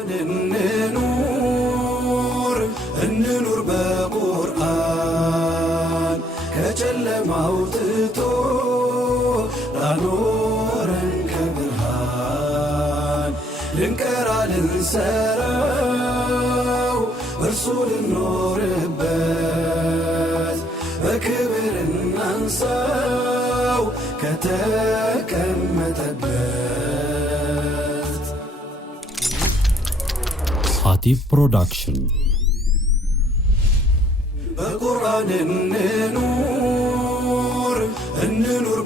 በቁርአን እንኑር በቁርአን ከጨለማ አውጥቶ ላኖረን ከብርሃን ልንቀራ ልንሰራው እርሱ ልንኖርበት በክብር እናንሳው ከተቀመጠበት ሀቲፍ ፕሮዳክሽን በቁርአን እንኑር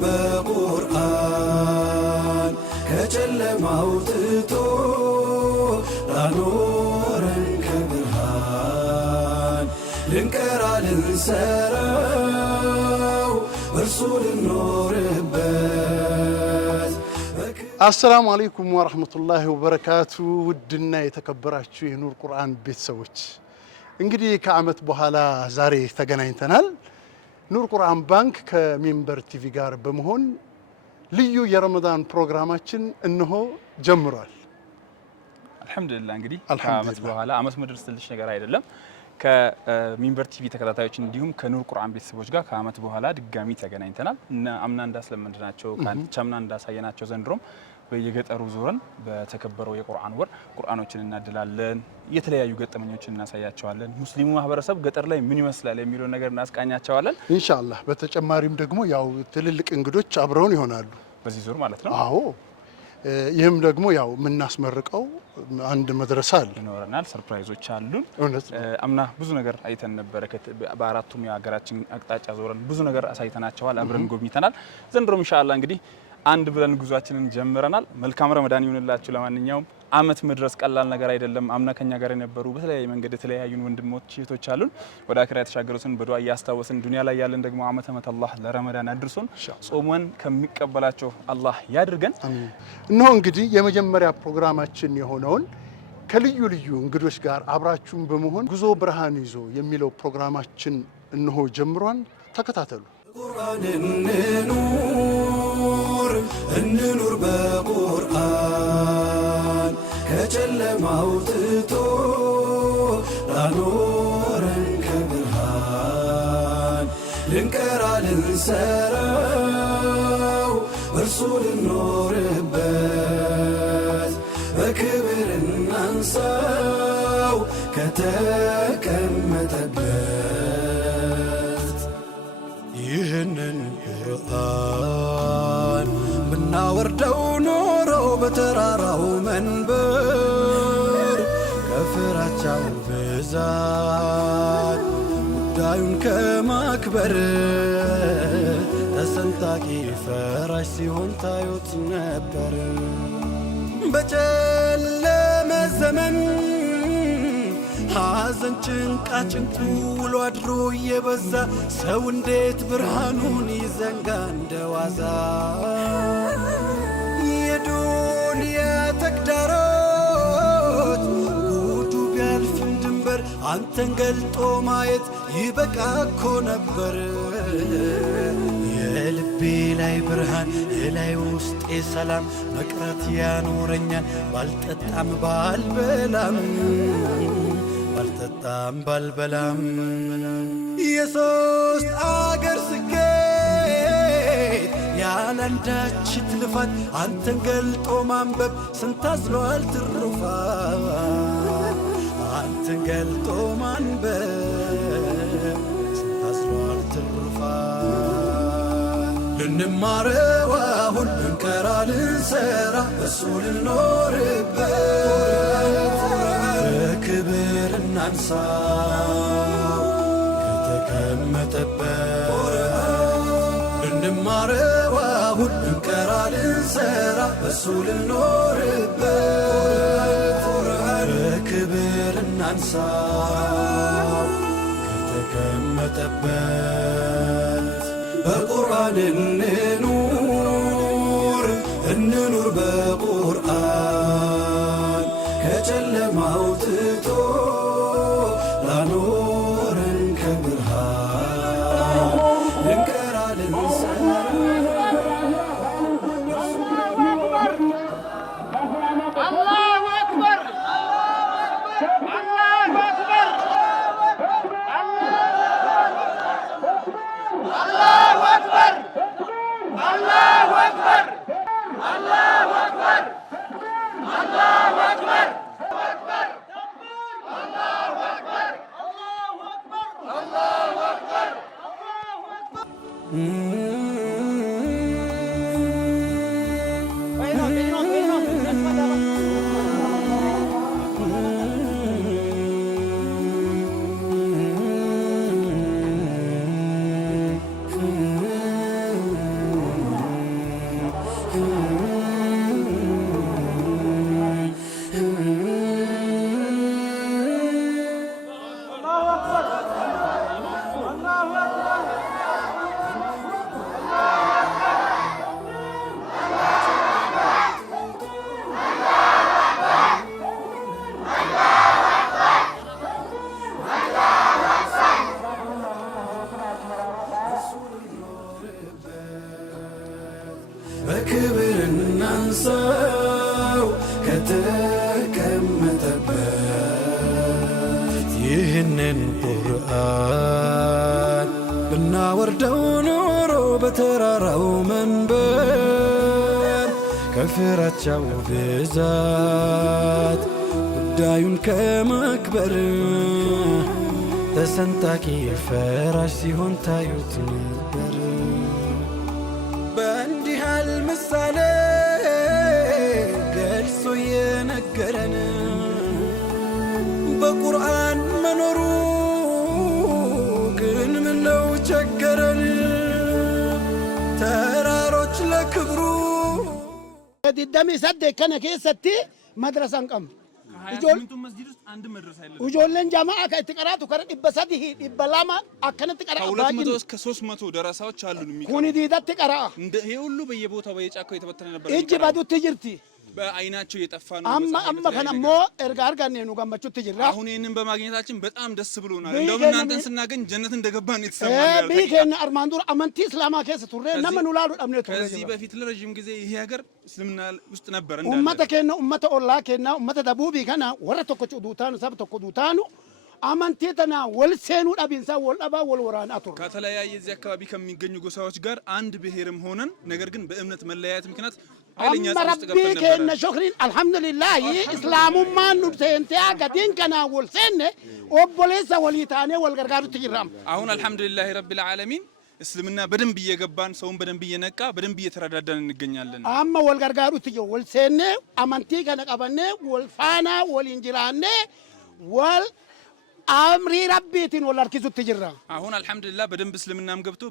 በቁርአን ከጨለማ አውጥቶ ላኖረን ከብርሃን ልንቀራ ልንሰራው እርሱ ልንኖርበት አሰላሙ አለይኩም ወራህመቱላሂ ወበረካቱ። ውድና የተከበራችሁ የኑር ቁርአን ቤተሰቦች እንግዲህ ከዓመት በኋላ ዛሬ ተገናኝተናል። ኑር ቁርአን ባንክ ከሚንበር ቲቪ ጋር በመሆን ልዩ የረመዳን ፕሮግራማችን እንሆ ጀምሯል። አልহামዱሊላህ እንግዲህ ከዓመት በኋላ ዓመት መድረስ ትንሽ ነገር አይደለም። ከሚንበር ቲቪ ተከታታዮች እንዲሁም ከኑር ቁርአን ቤተሰቦች ጋር ከዓመት በኋላ ድጋሚ ተገናኝተናል። አምና እንዳስለመድናቸው ካቻምና እንዳሳየናቸው ዘንድሮም በየገጠሩ ዞረን በተከበረው የቁርአን ወር ቁርአኖችን እናድላለን፣ የተለያዩ ገጠመኞችን እናሳያቸዋለን። ሙስሊሙ ማህበረሰብ ገጠር ላይ ምን ይመስላል የሚለው ነገር እናስቃኛቸዋለን ኢንሻአላህ። በተጨማሪም ደግሞ ያው ትልልቅ እንግዶች አብረውን ይሆናሉ በዚህ ዙር ማለት ነው። አዎ ይህም ደግሞ ያው የምናስመርቀው አንድ መድረሳ አለ ይኖረናል። ሰርፕራይዞች አሉን። አምና ብዙ ነገር አይተን ነበር። በአራቱም የሀገራችን አቅጣጫ ዞረን ብዙ ነገር አሳይተናቸዋል፣ አብረን ጎብኝተናል። ዘንድሮም ኢንሻአላህ እንግዲህ አንድ ብለን ጉዟችንን ጀምረናል። መልካም ረመዳን ይሁንላችሁ። ለማንኛውም ዓመት መድረስ ቀላል ነገር አይደለም። አምና ከኛ ጋር የነበሩ በተለያየ መንገድ የተለያዩን ወንድሞች እህቶች አሉን። ወደ አኺራ የተሻገሩትን በዱዓ እያስታወስን ዱንያ ላይ ያለን ደግሞ ዓመተ አላህ ለረመዳን አድርሶን ጾመን ከሚቀበላቸው አላህ ያድርገን። እነሆ እንግዲህ የመጀመሪያ ፕሮግራማችን የሆነውን ከልዩ ልዩ እንግዶች ጋር አብራችሁን በመሆን ጉዞ ብርሃን ይዞ የሚለው ፕሮግራማችን እነሆ ጀምሯን። ተከታተሉ። በቁርአን እንኑር በቁርአን ከጨለማ አውጥቶ ላኖረን ከብርሃን ልንቀራ ልንሰራው እርሱ ልንኖርበት በክብር እናንሳው ከተቀመጠበት ይህንን ቁርአን ብናወርደው ኖሮ በተራራው መንበር ከፍራቻው ብዛት ጉዳዩን ከማክበር ተሰንጣቂ ፈራሽ ሲሆን ታዩት ነበር። በጨለመ ዘመን ሐዘን ጭንቃጭንቁ ውሎ አድሮ እየበዛ ሰው እንዴት ብርሃኑን ይዘንጋ እንደዋዛ የዱንያ ተግዳሮት ጉዱ ቢያልፍም ድንበር አንተን ገልጦ ማየት ይበቃ እኮ ነበር። የልቤ ላይ ብርሃን እላይ ውስጤ ሰላም መቅረት ያኖረኛል ባልጠጣም ባልበላም ባልጠጣም ባልበላም የሶስት አገር ስኬት ያለንዳች ትልፋት አንተን ገልጦ ማንበብ ስንታዝሏል ትሩፋት አንተን ገልጦ ማንበብ ስንታዝሏል ትሩፋት ልንማረው አሁን ልንቀራ ልንሰራ እሱ ልንኖርበት በክብር እናንሳው ከተቀመጠበት ልንማረው አሁን ልንቀራ ልንሰራ እሱ ልንኖርበት በክብር እናንሳው ከተቀመጠበት በቁርአን እንኑር በቁርአን ከጨለማ አውጥቶ ላኖረን ከብርሃን ልንቀራ ልንሰራ አላሁ አክበር የተቀመጠበት ይህንን ቁርአን ብናወርደው ኖሮ በተራራው መንበር ከፍራቻው ብዛት ጉዳዩን ከማክበር ተሰንጣቂ ፈራሽ ሲሆን ታዩት ነበር። በእንዲህ ያለ ምሳሌ ገልጾ የነገረን በቁርአን መኖሩ ግን ምነው ቸገረን? ተራሮች ለክብሩ ዲዳሚ ሰደ ከነ ከሰቲ መድረሳን ቀም ujoolleen jamaa akka itti qaraatu kara 300 200 akkanatti qaraa ከ200 እስከ 300 ደረሳዎች አሉን የሚቀሩ ኩኒ ዲዳtti qaraa ይሄ ሁሉ በየቦታው በየጫካው የተበተነ ነበር። እጅ ባዱት ጅርቲ በአይናቸው የጠፋ ነው። አማ ከነሞ እርጋ አርጋኔ ነው ገመቹት ጅራ አሁን ይሄንን በማግኘታችን በጣም ደስ ብሎናል። እንደውም እናንተን ስናገኝ ጀነት እንደገባን የተሰማን ቢከና አርማንዱር አመንቲ እስላማ ከሰ ቱሬ ነመኑላሉ አምነቱ ከዚህ በፊት ለረጅም ጊዜ ይሄ ሀገር እስልምና ውስጥ ነበር እንዳለ ኡመተ ከና ኡመተ ኦላ ከና ኡመተ ደቡቢ ከና ወረ ተኮቹ ዱታኑ ሰብ ተኮ ዱታኑ አመንቲ ተና ወልሴኑ ዳቢንሳ ወልዳባ ወልወራን አቱር ከተለያየ እዚህ አካባቢ ከሚገኙ ጎሳዎች ጋር አንድ ብሔርም ሆነን ነገር ግን በእምነት መለያየት ምክንያት ኃይለኛ ውስጥ ገብተን ነበር። ከነ ሾክሪን አልহামዱሊላህ እስላሙማ ኑርቴንቲያ ጋዲን ከና ወልሴነ ኦቦሌሳ ወሊታኔ ወልገርጋሩ ትጅራም አሁን አልহামዱሊላህ ረቢል ዓለሚን እስልምና በደንብ እየገባን ሰውን በደንብ እየነቃ በደንብ እየተረዳዳን እንገኛለን። አማ ወልገርጋሩ ትጆ ወልሴነ አመንቲ ከነ ቀበነ ወልፋና ወልንጅራነ ወል አምሪ ረቢቲን ወላርኪዙት ትጅራ አሁን አልহামዱሊላህ በደንብ እስልምናም ገብቶ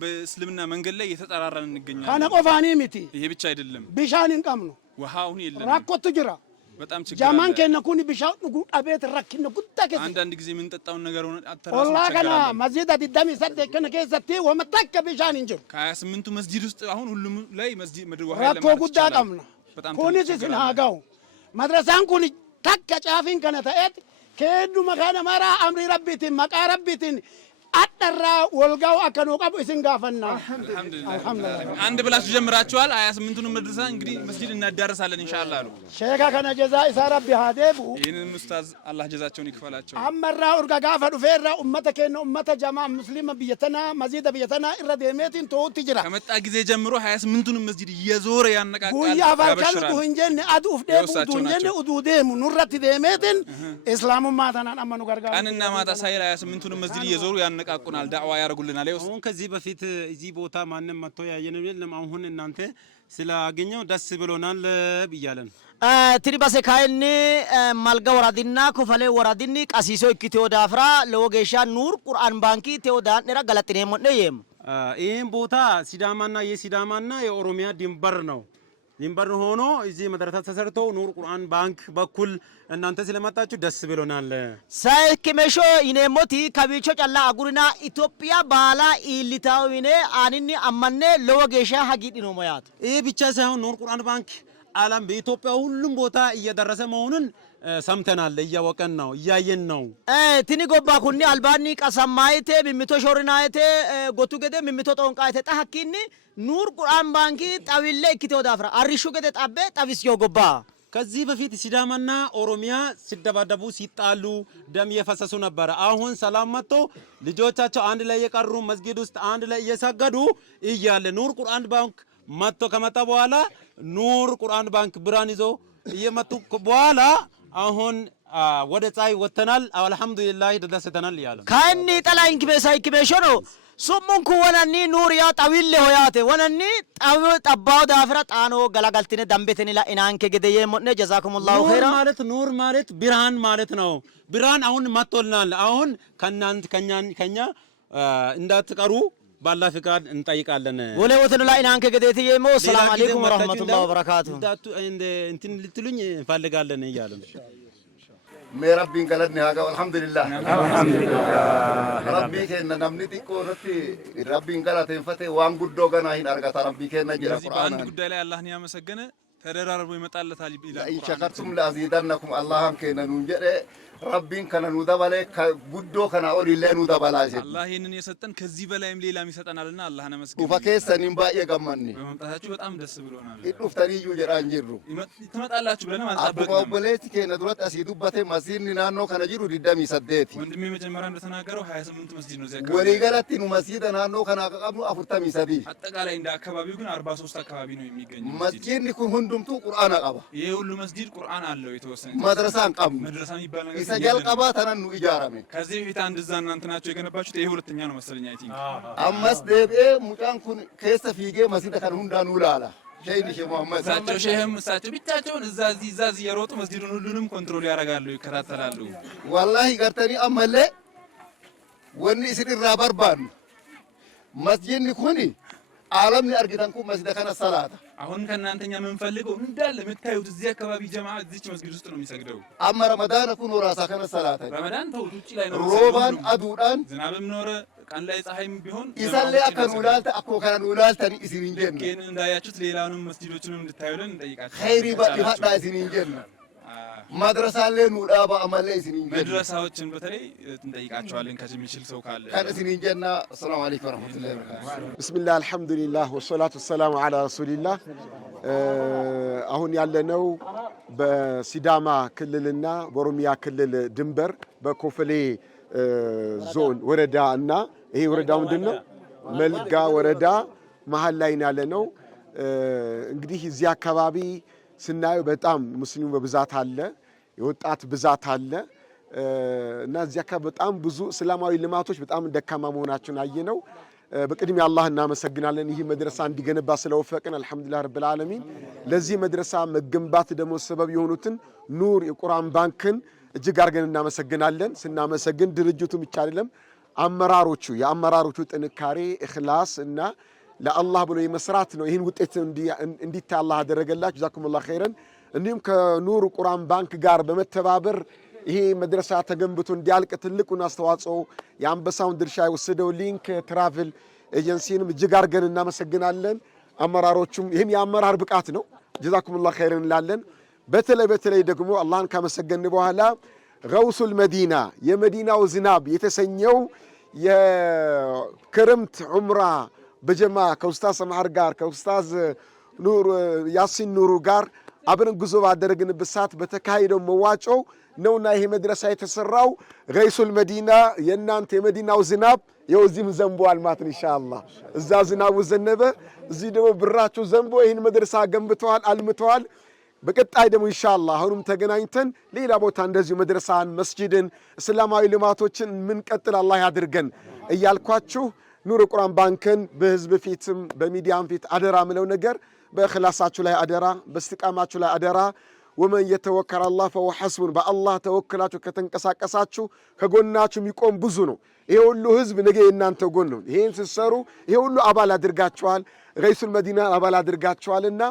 በእስልምና መንገድ ላይ እየተጠራራን እንገኛለን። ካነ ቆፋኒ ሚቲ ይሄ ብቻ አይደለም። ቢሻንን ቀምኑ ውሃውን የለም ራኮት ትጅራ በጣም ችግር ጃማን ከነ ኩኒ ቢሻው ንጉ አቤት ረክነ ጉዳ ከ አንዳንድ ጊዜ ምን ጠጣውን ነገር ሆነ አተራሱ ወላሂ ከና መስጂድ ዲዳሚ ሰደ ከነ ከሰቲ ወመታከ ቢሻን እንጅር ከ28ቱ መስጂድ ውስጥ አሁን ሁሉም ላይ መስጂድ ምድር ውሃ ራኮ ጉዳ ቀምና ኩኒ ሲናጋው መድረሳን ኩኒ ታከ ጫፊን ከነ ተአት ከዱ መካነ ማራ አምሪ ረቢቲን መቃ ረቢቲን አጠራ ወልጋው አከኖ ቀቡ እስንጋፈና አልহামዱሊላህ አንድ ብላችሁ ጀምራችኋል። 28ቱን መድረሳ እንግዲህ መስጂድ እናዳርሳለን ኢንሻአላህ አሉ ሼጋ ከነ ጀዛ ኢሳ ረቢ ሀዴቡ ይሄንን ኡስታዝ አላህ ጀዛቸውን ይክፈላቸው። አመራ ኡርጋ ጋፈ ዱፌራ ኡመተ ከነ ኡመተ ጀማ ሙስሊም በየተና መስጂድ በየተና ኢረደሜቲን ቶት ይጅራ ከመጣ ጊዜ ጀምሮ 28ቱን መስጂድ እየዞረ ያነቃቃል። ጉያ ባልካል ጉንጀን አዱፍ ደቡ ጉንጀን ኡዱዴሙ ኑረት ደሜቲን እስላሙ ማታናን አመኑ ገርጋ ቀንና ማታ ሳይል 28ቱን መስጂድ እየዞሩ ያነቃቁናል፣ ዳዕዋ ያረጉልናል። አሁን ከዚህ በፊት እዚህ ቦታ ማንንም መጥቶ ያየነው የለም። አሁን እናንተ ስላገኘው ደስ ብሎናል ብያለን። ትሪባሴ ካይኒ ማልጋ ወራዲና ኮፈሌ ወራዲኒ ቀሲሶ ኢክቲዮ ዳፍራ ለወጌሻ ኑር ቁርአን ባንኪ ቴዎዳን ነራ ገለጥኔ ሞነየም ይሄን ቦታ ሲዳማና የሲዳማና የኦሮሚያ ድንበር ነው። ድንበር ሆኖ እዚህ መድረሳ ተሰርቶ ኑር ቁርአን ባንክ በኩል እናንተ ስለመጣችሁ ደስ ብሎናል። ሳይከመሾ ኢኔሞቲ ከቢቾ ጫላ አጉሪና ኢትዮጵያ ባላ ኢሊታዊኔ አንኒ አማኔ ለወጌሻ ሀጊዲ ነው ማያት። ይሄ ብቻ ሳይሆን ኑር ቁርአን ባንክ ዓለም በኢትዮጵያ ሁሉም ቦታ እየደረሰ መሆኑን ሰምተናል፣ እያወቀን ነው፣ እያየን ነው። ትኒ ጎባ ኩኒ አልባኒ ቀሰማይቴ ሚሚቶ ሾሪናይቴ ጎቱ ገደ ሚሚቶ ጦንቃይቴ ታሐኪኒ ኑር ቁርአን ባንኪ ጣዊለ ኢክቲዮ ዳፍራ አሪሹ ገደ ጣበ ጣቢስዮ ጎባ ከዚህ በፊት ሲዳማና ኦሮሚያ ሲደባደቡ ሲጣሉ ደም እየፈሰሱ ነበር። አሁን ሰላም መጥቶ ልጆቻቸው አንድ ላይ የቀሩ መስጊድ ውስጥ አንድ ላይ እየሰገዱ እያለ ኑር ቁርአን ባንክ መጥቶ ከመጣ በኋላ ኑር ቁርአን ባንክ ብራን ይዞ እየመጡ በኋላ አሁን ወደ ፀሐይ ወተናል። አልহামዱሊላህ ደስተናል ያለ ካኒ ጠላይን ክበሳይ ክበሾ ነው ሱሙንኩ ወነኒ ኑር ያ ጣዊል ሆያቴ ወነኒ ጣው ጠባው ዳፍራ ጣኖ ገላጋልቲነ ዳምቤተኒ ላ ኢናንከ ገደየ ሞነ ጀዛኩሙላሁ ኸይራ ማለት ኑር ማለት ብርሃን ማለት ነው። ብርሃን አሁን መጥቶልናል። አሁን ከኛ እንዳትቀሩ ባላ ፍቃድ እንጠይቃለን። ወለ ወተኑ ላ ኢናንከ ገደየ የሞ ሰላም አለይኩም ወራህመቱላሂ ወበረካቱ እንትን ልትሉኝ እንፈልጋለን እያሉ मैं रब्बी गलत नहीं आगा अल्हम्दुलिल्लाह रब्बी के नमनी को रति रब्बी गलत है फते वांग गुड्डो गना ही अरगता रब्बी के न जरा ቁርአን ጉዳይ ላይ አላህን ያመሰገነ ተደራርቦ ይመጣለታል ይላል። ሸከርቱም ለአዚደነኩም አላህን ከነኑ ጀደ ረቢን ከነ ኑ ደበለ ጉዶ ከና ኦሊለ ኑ ደበላ ጀ አላህ ይሄንን የሰጠን ከዚህ በላይም ሌላም ይሰጠናልና አላህን አመስግኑ። ዱፋ ከሰኒን ባየ ገመኒ በመምጣታችሁ በጣም ደስ ብሎናል። ዱፍተኒ ዩ ጀራን ጅሩ ትመጣላችሁ ብለን አልጠበቅንም። አቦሌት ከነ ዱረት አሲዱበቴ መስጂድ ናኖ ከነ ጅሩ ዲዳሚ ሰደቲ ወንድሜ መጀመሪያ እንደተናገረው 28 መስጂድ ነው ዘካ ወሊ ገለቲ ኑ መስጂድ ናኖ ከና ቀቀብኑ አፍርተሚ ሰዲ አጠቃላይ እንደ አካባቢው ግን 43 አካባቢ ነው የሚገኘው መስጂድ ኩን ሁንዱምቱ ቁርአን አቀባ ይሄ ሁሉ መስጂድ ቁርአን አለው የተወሰነ መድረሳን ቀም መድረሳ የሚባል ነገር ይሰጀል ቀባ ተነኑ ኢጃራሜ ከዚህ በፊት አንድ እዛ እናንተ ናቸው የገነባችሁት ይሄ ሁለተኛ ነው መሰለኝ አይ ቲንክ አማስ ደብኤ ሙጫን ኩን ከሰ ፊጌ መስጂድ ከን ሁንዳኑ ላላ ሸይን ሸህ መሐመድ እሳቸው ሸህም እሳቸው ብቻቸውን እዛዚ የሮጡ መስጂዱን ሁሉንም ኮንትሮል ያደርጋሉ ይከታተላሉ ወላሂ ገርተኒ አመለ ወኒ ሲድራ በርባን መስጂድ ኩኒ ዓለም አርግተን ኩ መስጂድ ከነ ሰላታ አሁን ከናንተኛ ምን ፈልገው እንዳለ የምታዩት እዚህ አካባቢ ጀማዓ እዚች መስጊድ ውስጥ ነው የሚሰግደው አማ ረመዳን ኩን ወራሳ ከነ ሰላታ ረመዳን ተውት ውጪ ላይ ነው ሮባን አዱዳን ዝናብም ኖረ ቀን ላይ ፀሐይም ቢሆን ኢሰለ አከኑላልተ አኮ ከኑላልተኒ ኢሲኒንጀን ግን እንዳያችሁት ሌላውንም መስጊዶችንም እንድታዩልን እንጠይቃለን ኸይሪ በዲፋዳ ኢሲኒንጀን ማድረሳለ ኑዳባ አመለ ኢሲኒንጀን መድረሳዎችን በተለይ እንጠይቃቸዋለን ከሚችል ሰው ካለ ካለ ኢሲኒንጀንና ሰላም አለይኩም ወራህመቱላሂ ወበረካቱ ቢስሚላህ አልሐምዱሊላህ ወሰላቱ ወሰላሙ ዐላ ረሱሊላህ አሁን ያለነው በሲዳማ ክልልና በኦሮሚያ ክልል ድንበር በኮፈሌ ዞን ወረዳ እና ይሄ ወረዳው ምንድነው መልጋ ወረዳ መሃል ላይ ያለነው እንግዲህ እዚህ አካባቢ ስናየው በጣም ሙስሊሙ በብዛት አለ የወጣት ብዛት አለ እና እዚህ አካባቢ በጣም ብዙ እስላማዊ ልማቶች በጣም ደካማ መሆናቸውን አየነው በቅድሚያ አላህ እናመሰግናለን ይህ መድረሳ እንዲገነባ ስለወፈቀን አልহামዱሊላህ ረብል ዓለሚን ለዚህ መድረሳ መገንባት ደግሞ ሰበብ የሆኑትን ኑር የቁርአን ባንክን እጅግ አድርገን እናመሰግናለን ስናመሰግን ድርጅቱ ብቻ አይደለም አመራሮቹ የአመራሮቹ ጥንካሬ ኢኽላስ እና ለአላህ ብሎ የመስራት ነው ይህን ውጤት እንዲታይ አላህ አደረገላችሁ ጀዛኩሙላህ ኸይረን እንዲሁም ከኑር ቁርአን ባንክ ጋር በመተባበር ይሄ መድረሳ ተገንብቶ እንዲያልቅ ትልቁን አስተዋጽኦ የአንበሳውን ድርሻ የወሰደው ሊንክ ትራቭል ኤጀንሲንም እጅግ አድርገን እናመሰግናለን አመራሮቹም ይህም የአመራር ብቃት ነው ጀዛኩሙላህ ኸይረን እንላለን በተለይ ደግሞ አላህን ካመሰገን በኋላ ገውሱል መዲና የመዲናው ዝናብ የተሰኘው የክረምት ዑምራ በጀማ ከኡስታዝ ሰማር ጋር ከኡስታዝ ኑር ያሲን ኑሩ ጋር አብረን ጉዞ ባደረግንበት ሰዓት በተካሄደው መዋጮ ነውና ይሄ መድረሳ የተሰራው ገይሱል መዲና የናንተ የመዲናው ዝናብ የውዚም ዘንቧል ማለት ኢንሻአላህ እዛ ዝናቡ ዘነበ እዚህ ደግሞ ብራቸው ዘንቦ ይሄን መድረሳ ገንብተዋል አልምተዋል በቀጣይ ደግሞ ኢንሻአላህ አሁንም ተገናኝተን ሌላ ቦታ እንደዚሁ መድረሳን መስጂድን እስላማዊ ልማቶችን ምን ቀጥል አላህ ያድርገን እያልኳችሁ ኑር ቁርአን ባንክን በህዝብ ፊትም በሚዲያም ፊት አደራ ምለው ነገር በእኽላሳችሁ ላይ አደራ በእስቲቃማችሁ ላይ አደራ ወመን የተወከለ አላህ ፈሁ ሐስቡን በአላህ ተወክላችሁ ከተንቀሳቀሳችሁ ከጎናችሁ የሚቆም ብዙ ነው ይሄ ሁሉ ህዝብ ነገ እናንተ ጎን ነው ይሄን ሲሰሩ ይሄ ሁሉ አባል አድርጋችኋል ገይሱል መዲና አባል አድርጋችኋልና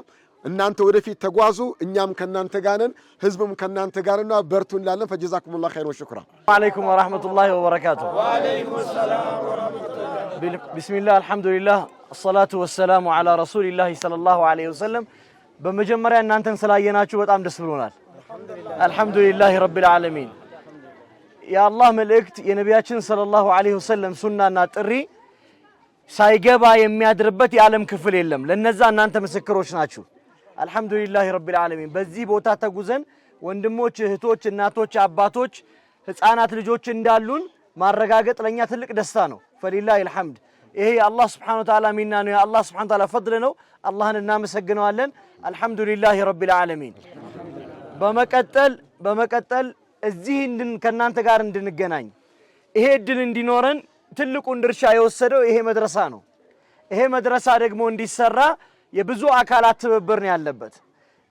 እናንተ ወደፊት ተጓዙ እኛም ከናንተ ጋር ነን ህዝብም ከናንተ ጋር ነው በርቱ እንላለን ፈጀዛኩሙላህ ኸይር ወሽክራ ወአለይኩም ወራህመቱላሂ ወበረካቱ ወአለይኩም ሰላም ወራህመቱላህ ቢስሚላህ አልহামዱሊላህ الصلاه والسلام على رسول الله صلى الله عليه وسلم በመጀመሪያ እናንተን ስላየናችሁ በጣም ደስ ብሎናል አልহামዱሊላህ ረብል ዓለሚን የአላህ መልእክት የነቢያችን ሰለላሁ ዐለይሂ ወሰለም ሱናና ጥሪ ሳይገባ የሚያድርበት የዓለም ክፍል የለም ለነዛ እናንተ ምስክሮች ናችሁ አልহামዱሊላህ ረብል ዓለሚን በዚህ ቦታ ተጉዘን ወንድሞች እህቶች እናቶች አባቶች ህፃናት ልጆች እንዳሉን ማረጋገጥ ለኛ ትልቅ ደስታ ነው ፈሊላሂ الحمد ይሄ አላህ Subhanahu Wa Ta'ala ሚና ነው አላህ Subhanahu Wa Ta'ala ፈድል ነው አላህን እናመሰግናለን አልহামዱሊላህ ረብል ዓለሚን በመቀጠል እዚህ ከናንተ ጋር እንድንገናኝ ይሄ እድል እንዲኖረን ትልቁን ድርሻ የወሰደው ይሄ መድረሳ ነው ይሄ መድረሳ ደግሞ እንዲሰራ የብዙ አካላት ትብብር ነው ያለበት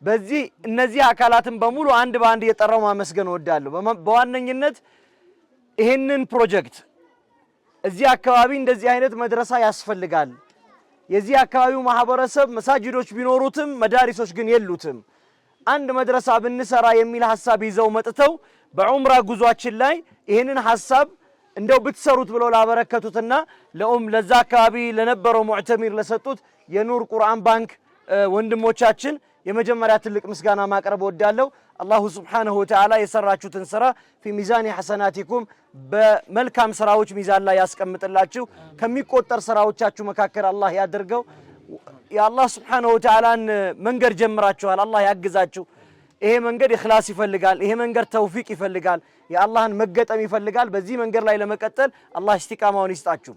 በዚህ እነዚህ አካላትን በሙሉ አንድ ባንድ እየጠራው ማመስገን ወዳለሁ በዋነኝነት ይሄንን ፕሮጀክት እዚህ አካባቢ እንደዚህ አይነት መድረሳ ያስፈልጋል የዚህ አካባቢው ማህበረሰብ መሳጅዶች ቢኖሩትም መዳሪሶች ግን የሉትም አንድ መድረሳ ብንሰራ የሚል ሐሳብ ይዘው መጥተው በዑምራ ጉዟችን ላይ ይሄንን ሐሳብ እንደው ብትሰሩት ብለው ላበረከቱትና ለዛ አካባቢ ለነበረው ሙዕተሚር ለሰጡት የኑር ቁርአን ባንክ ወንድሞቻችን የመጀመሪያ ትልቅ ምስጋና ማቅረብ ወዳለው አላሁ ሱብሓነሁ ወተዓላ የሰራችሁትን ስራ ፊ ሚዛኒ ሐሰናቲኩም በመልካም ስራዎች ሚዛን ላይ ያስቀምጥላችሁ። ከሚቆጠር ስራዎቻችሁ መካከል አላህ ያድርገው። የአላህ ሱብሓነሁ ወተዓላን መንገድ ጀምራችኋል፣ አላህ ያግዛችሁ። ይሄ መንገድ ኢኽላስ ይፈልጋል። ይሄ መንገድ ተውፊቅ ይፈልጋል። የአላህን መገጠም ይፈልጋል። በዚህ መንገድ ላይ ለመቀጠል አላህ ኢስቲቃማውን ይስጣችሁ።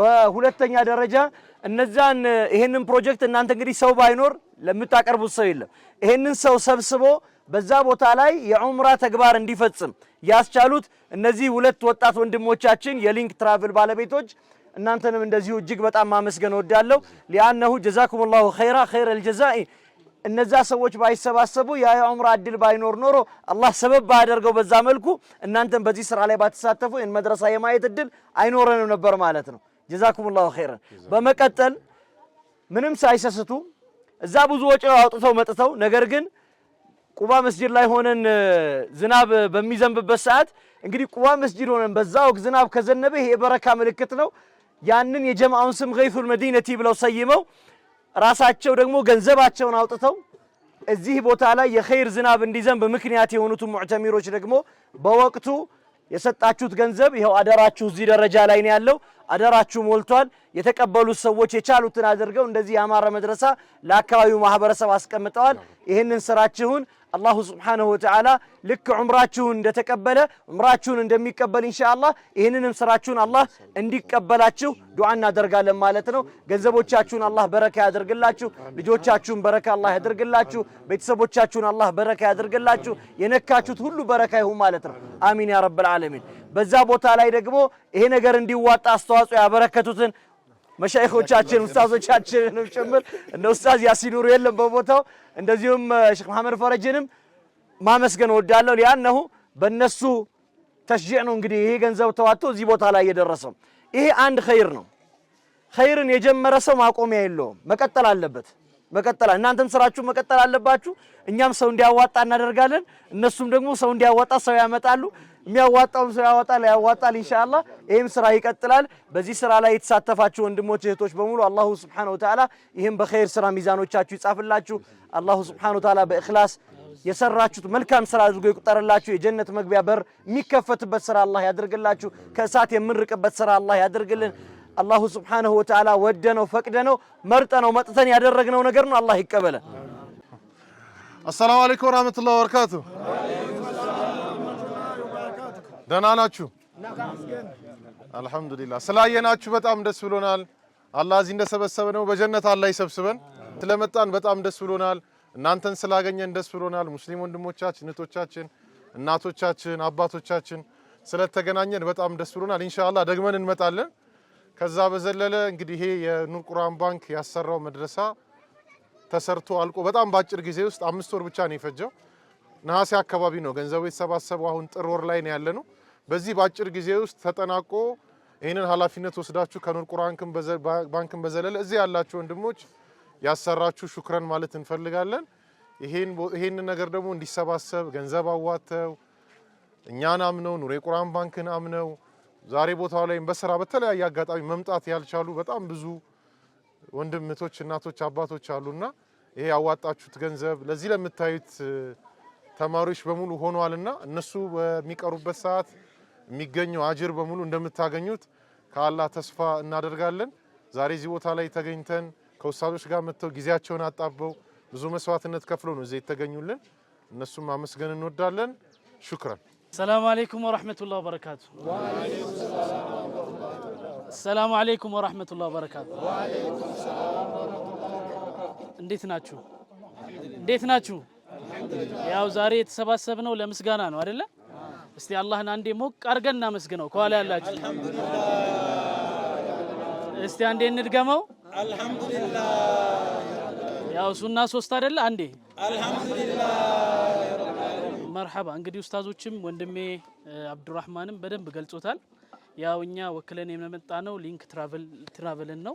በሁለተኛ ደረጃ እነዛን ይሄንን ፕሮጀክት እናንተ እንግዲህ ሰው ባይኖር ለምታቀርቡት ሰው የለም። ይሄንን ሰው ሰብስቦ በዛ ቦታ ላይ የዑምራ ተግባር እንዲፈጽም ያስቻሉት እነዚህ ሁለት ወጣት ወንድሞቻችን የሊንክ ትራቭል ባለቤቶች፣ እናንተንም እንደዚሁ እጅግ በጣም ማመስገን እወዳለሁ። ሊአነሁ ጀዛኩሙላሁ ኸይረል ጀዛኢ እነዛ ሰዎች ባይሰባሰቡ ያ የዑምራ እድል ባይኖር ኖሮ አላህ ሰበብ ባያደርገው በዛ መልኩ እናንተም በዚህ ስራ ላይ ባትሳተፉ ይህን መድረሳ የማየት እድል አይኖረንም ነበር ማለት ነው። ጀዛኩሙላሁ ኸይረን። በመቀጠል ምንም ሳይሰስቱ እዛ ብዙ ወጪ አውጥተው መጥተው ነገር ግን ቁባ መስጂድ ላይ ሆነን ዝናብ በሚዘንብበት ሰዓት እንግዲህ ቁባ መስጂድ ሆነን በዛ ወቅት ዝናብ ከዘነበ ይሄ የበረካ ምልክት ነው። ያንን የጀማዓውን ስም ገይሱል መዲነቲ ብለው ሰይመው ራሳቸው ደግሞ ገንዘባቸውን አውጥተው እዚህ ቦታ ላይ የኸይር ዝናብ እንዲዘንብ ምክንያት የሆኑት ሙዕተሚሮች ደግሞ በወቅቱ የሰጣችሁት ገንዘብ ይሄው አደራችሁ እዚህ ደረጃ ላይ ነው ያለው። አደራችሁ ሞልቷል። የተቀበሉት ሰዎች የቻሉትን አድርገው እንደዚህ ያማረ መድረሳ ለአካባቢው ማህበረሰብ አስቀምጠዋል። ይህንን ስራችሁን አላሁ ሱብሓነሁ ወተዓላ ልክ ዑምራችሁን እንደተቀበለ ዑምራችሁን እንደሚቀበል ኢንሻአላህ ይህንንም ስራችሁን አላህ እንዲቀበላችሁ ዱዓ እናደርጋለን ማለት ነው። ገንዘቦቻችሁን አላህ በረካ ያደርግላችሁ፣ ልጆቻችሁን በረካ አላህ ያደርግላችሁ፣ ቤተሰቦቻችሁን አላህ በረካ ያደርግላችሁ፣ የነካችሁት ሁሉ በረካ ይሁን ማለት ነው። አሚን ያ ረብል ዓለሚን። በዛ ቦታ ላይ ደግሞ ይሄ ነገር እንዲዋጣ አስተዋጽኦ ያበረከቱትን መሻይኾቻችን ኡስታዞቻችንንም ጭምር እንደ ኡስታዝ ያሲን ኑሩ የለም በቦታው እንደዚሁም ሼክ መሐመድ ፈረጅንም ማመስገን እወዳለሁ። ሊአነሁ በእነሱ ተሽጂዕ ነው እንግዲህ ይሄ ገንዘብ ተዋጥቶ እዚህ ቦታ ላይ የደረሰው። ይሄ አንድ ኸይር ነው። ኸይርን የጀመረ ሰው ማቆሚያ የለውም፣ መቀጠል አለበት። እናንተም ስራችሁ መቀጠል አለባችሁ። እኛም ሰው እንዲያዋጣ እናደርጋለን፣ እነሱም ደግሞ ሰው እንዲያዋጣ ሰው ያመጣሉ። የሚያዋጣውም ሰው ያዋጣል ኢንሻአላህ። ይሄም ስራ ይቀጥላል። በዚህ ስራ ላይ የተሳተፋችሁ ወንድሞች እህቶች በሙሉ አላሁ ሱብሓነሁ ወተዓላ ይሄን በኸይር ስራ ሚዛኖቻችሁ ይጻፍላችሁ። አላሁ ሱብሓነሁ ወተዓላ በእኽላስ የሰራችሁት መልካም ስራ አድርጎ ይቁጠርላችሁ። የጀነት መግቢያ በር የሚከፈትበት ስራ አላህ ያድርግላችሁ። ከእሳት የምንርቅበት ስራ አላህ ያድርግልን። አላሁ ሱብሓነሁ ወተዓላ ወደነው ፈቅደነው መርጠነው መጥተን ያደረግነው ነገር ነው። አላህ ይቀበለን። አሰላሙ አለይኩም ወራህመቱላሂ ወበረካቱ። ደህና ናችሁ? አልሐምዱሊላህ። ስላየናችሁ በጣም ደስ ብሎናል። አላህ እዚህ እንደሰበሰበነው በጀነት አላህ ይሰብስበን። ስለመጣን በጣም ደስ ብሎናል። እናንተን ስላገኘን ደስ ብሎናል። ሙስሊም ወንድሞቻችን፣ እህቶቻችን፣ እናቶቻችን፣ አባቶቻችን ስለተገናኘን በጣም ደስ ብሎናል። ኢንሻአላህ ደግመን እንመጣለን። ከዛ በዘለለ እንግዲህ ይሄ የኑር ቁርአን ባንክ ያሰራው መድረሳ ተሰርቶ አልቆ በጣም ባጭር ጊዜ ውስጥ 5 ወር ብቻ ነው የፈጀው። ነሐሴ አካባቢ ነው ገንዘቡ የተሰባሰበው። አሁን ጥር ወር ላይ ነው ያለነው። በዚህ ባጭር ጊዜ ውስጥ ተጠናቆ ይህንን ኃላፊነት ወስዳችሁ ከኑር ቁርአን ባንክን በዘለለ እዚህ ያላችሁ ወንድሞች ያሰራችሁ ሹክረን ማለት እንፈልጋለን። ይሄንን ነገር ደግሞ እንዲሰባሰብ ገንዘብ አዋተው እኛን አምነው ኑር ቁርአን ባንክን አምነው ዛሬ ቦታው ላይ በስራ በተለያየ አጋጣሚ መምጣት ያልቻሉ በጣም ብዙ ወንድምቶች፣ እናቶች፣ አባቶች አሉና ይሄ ያዋጣችሁት ገንዘብ ለዚህ ለምታዩት ተማሪዎች በሙሉ ሆኗልና እነሱ በሚቀሩበት ሰዓት የሚገኘው አጅር በሙሉ እንደምታገኙት ከአላህ ተስፋ እናደርጋለን። ዛሬ እዚህ ቦታ ላይ ተገኝተን ከኡስታዞች ጋር መጥተው ጊዜያቸውን አጣበው ብዙ መስዋዕትነት ከፍለው ነው እዚህ የተገኙልን። እነሱም ማመስገን እንወዳለን። ሹክራን። ሰላም አለይኩም ወራህመቱላሂ ወበረካቱ። ሰላም አለይኩም ወራህመቱላሂ ወበረካቱ። እንዴት ናችሁ? ያው ዛሬ የተሰባሰብነው ለምስጋና ነው አይደለ? እስቲ አላህን አንዴ ሞቅ አድርገን እናመስግነው። ከኋላ ያላችሁ እስቲ አንዴ እንድገመው። አልহামዱሊላህ። ያው ሱና 3 አይደለ? አንዴ አልহামዱሊላህ። መርሐባ። እንግዲህ ኡስታዞችም ወንድሜ አብዱራህማንም በደንብ ገልጾታል። ያው እኛ ወክለን የመጣ ነው ሊንክ ትራቨልን ነው።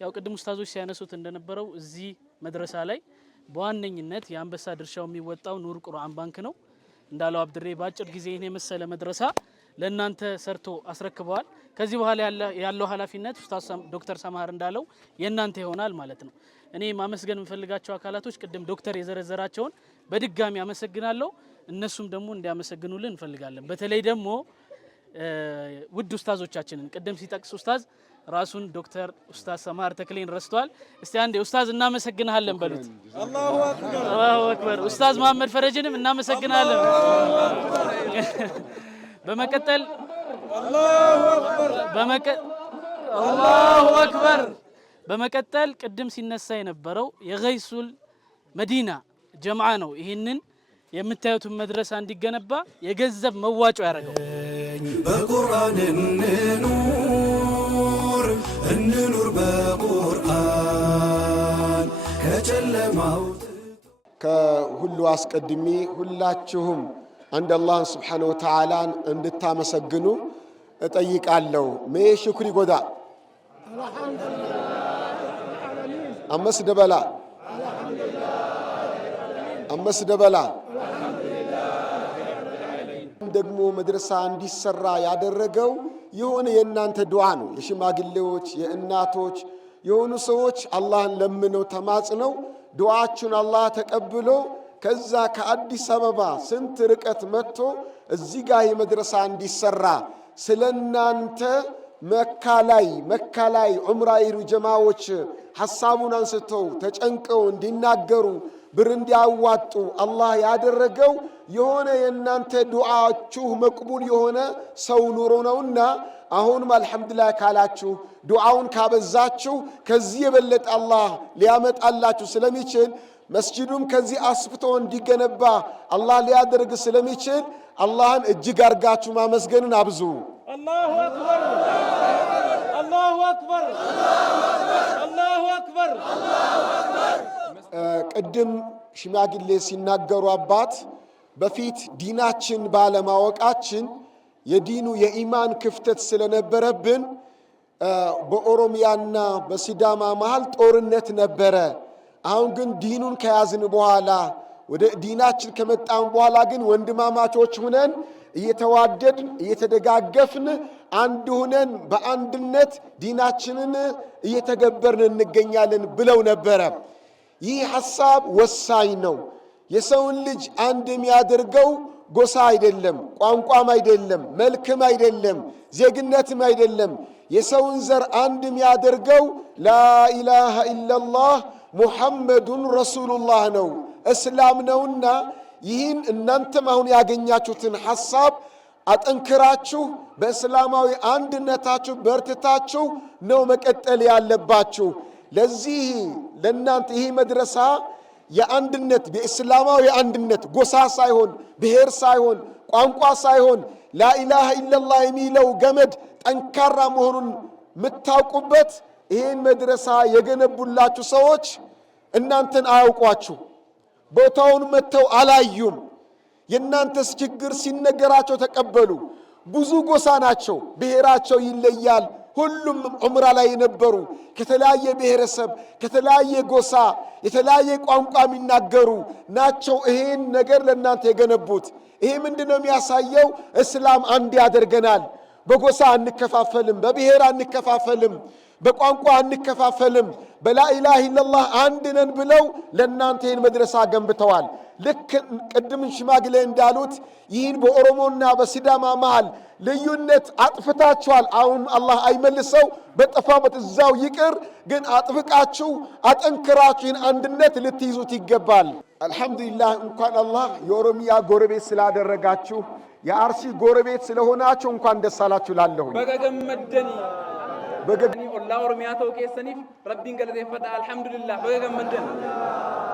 ያው ቅድም ኡስታዞች ሲያነሱት እንደነበረው እዚህ መድረሳ ላይ በዋነኝነት የአንበሳ ድርሻው የሚወጣው ኑር ቁርአን ባንክ ነው። እንዳለው አብድሬ ባጭር ጊዜ ይሄን የመሰለ መድረሳ ለእናንተ ሰርቶ አስረክበዋል። ከዚህ በኋላ ያለው ኃላፊነት ኡስታዝ ዶክተር ሰማሃር እንዳለው የእናንተ ይሆናል ማለት ነው። እኔ ማመስገን የምፈልጋቸው አካላቶች ቅድም ዶክተር የዘረዘራቸውን በድጋሚ አመሰግናለሁ። እነሱም ደግሞ እንዲያመሰግኑልን እንፈልጋለን። በተለይ ደግሞ ውድ ኡስታዞቻችንን ቅድም ሲጠቅስ ኡስታዝ ራሱን ዶክተር ኡስታዝ ሰማር ተክሌን ረስተዋል። እስቲ አንዴ ኡስታዝ እናመሰግናለን በሉት። አላሁ አክበር አላሁ አክበር። ኡስታዝ መሐመድ ፈረጅንም እናመሰግናለን። በመቀጠል አላሁ አክበር በመቀጠል ቅድም ሲነሳ የነበረው የገይሱል መዲና ጀምዓ ነው። ይህንን የምታዩትን መድረሳ እንዲገነባ የገንዘብ መዋጮ ያደረገው በቁርአን እንኑር በቁርአን ከጨለማው ከሁሉ አስቀድሜ ሁላችሁም አንድ አላህ Subhanahu Wa Ta'ala እንድታመሰግኑ እጠይቃለሁ። ሜ ሽክሪ ጎዳ አመስ ደበላ ደግሞ መድረሳ እንዲሰራ ያደረገው የሆነ የእናንተ ዱዓ ነው። የሽማግሌዎች የእናቶች የሆኑ ሰዎች አላህን ለምነው ተማጽነው ዱዓችሁን አላህ ተቀብሎ ከዛ ከአዲስ አበባ ስንት ርቀት መጥቶ እዚህ ጋር የመድረሳ እንዲሰራ ስለናንተ መካ ላይ ዑምራ ይሩ ጀማዎች ሐሳቡን አንስተው ተጨንቀው እንዲናገሩ ብር እንዲያዋጡ አላህ ያደረገው የሆነ የእናንተ ዱዓችሁ መቅቡል የሆነ ሰው ኑሮ ነውና አሁንም አልহামዱሊላህ ካላችሁ ዱዓውን ካበዛችሁ ከዚህ የበለጠ አላህ ሊያመጣላችሁ ስለሚችል መስጂዱም ከዚህ አስፍቶ እንዲገነባ አላህ ሊያደርግ ስለሚችል አላህን እጅግ አርጋችሁ ማመስገንን አብዙ። አላሁ አክበር አላሁ አክበር አላሁ አክበር። ቅድም ሽማግሌ ሲናገሩ አባት በፊት ዲናችን ባለማወቃችን የዲኑ የኢማን ክፍተት ስለነበረብን በኦሮሚያና በሲዳማ መሃል ጦርነት ነበረ። አሁን ግን ዲኑን ከያዝን በኋላ ወደ ዲናችን ከመጣን በኋላ ግን ወንድማማቾች ሆነን እየተዋደድን እየተደጋገፍን አንድ ሆነን በአንድነት ዲናችንን እየተገበርን እንገኛለን ብለው ነበረ። ይህ ሐሳብ ወሳኝ ነው። የሰውን ልጅ አንድ የሚያደርገው ጎሳ አይደለም፣ ቋንቋም አይደለም፣ መልክም አይደለም፣ ዜግነትም አይደለም። የሰውን ዘር አንድ የሚያደርገው ላኢላሃ ኢላላህ ሙሐመዱን ረሱሉላህ ነው፣ እስላም ነውና ይህን እናንተም አሁን ያገኛችሁትን ሐሳብ አጠንክራችሁ በእስላማዊ አንድነታችሁ በርትታችሁ ነው መቀጠል ያለባችሁ። ለዚህ ለእናንተ ይህ መድረሳ የአንድነት በእስላማዊ አንድነት ጎሳ ሳይሆን ብሔር ሳይሆን ቋንቋ ሳይሆን ላኢላሃ ኢላላህ የሚለው ገመድ ጠንካራ መሆኑን የምታውቁበት ይህን መድረሳ የገነቡላችሁ ሰዎች እናንተን አያውቋችሁ፣ ቦታውን መተው አላዩም። የእናንተስ ችግር ሲነገራቸው ተቀበሉ። ብዙ ጎሳ ናቸው፣ ብሔራቸው ይለያል። ሁሉም ዑምራ ላይ የነበሩ ከተለያየ ብሔረሰብ ከተለያየ ጎሳ የተለያየ ቋንቋ የሚናገሩ ናቸው። ይሄን ነገር ለእናንተ የገነቡት ይሄ ምንድነው የሚያሳየው? እስላም አንድ ያደርገናል። በጎሳ አንከፋፈልም፣ በብሔር አንከፋፈልም፣ በቋንቋ አንከፋፈልም። በላኢላሃ ኢላላህ አንድ ነን ብለው ለእናንተ ይህን መድረሳ ገንብተዋል። ልክ ቅድም ሽማግሌ እንዳሉት ይህን በኦሮሞና በሲዳማ መሃል ልዩነት አጥፍታችኋል። አሁን አላህ አይመልሰው፣ በጠፋበት እዛው ይቅር። ግን አጥብቃችሁ አጠንክራችሁ ይህን አንድነት ልትይዙት ይገባል። አልሐምዱሊላህ እንኳን አላህ የኦሮሚያ ጎረቤት ስላደረጋችሁ የአርሲ ጎረቤት ስለሆናችሁ እንኳን ደስ አላችሁ ላለሁ በገገመደኒ ኦላ ኦሮሚያ ተውከሰኒፍ ረቢን ገለዘፈዳ አልሐምዱሊላህ በገገመደኒ።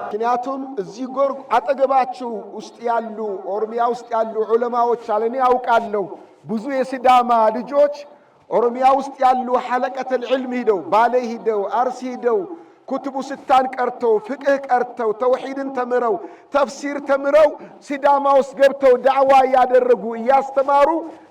ምክንያቱም እዚህ ጎር አጠገባችሁ ውስጥ ያሉ ኦሮሚያ ውስጥ ያሉ ዑለማዎች አለኔ ያውቃለሁ። ብዙ የሲዳማ ልጆች ኦሮሚያ ውስጥ ያሉ ሐለቀተል ዒልም ሂደው ባሌ ሂደው አርሲ ሂደው ኩቱቡ ስታን ቀርተው ፍቅህ ቀርተው ተውሂድን ተምረው ተፍሲር ተምረው ሲዳማ ውስጥ ገብተው ዳዕዋ ያደረጉ እያስተማሩ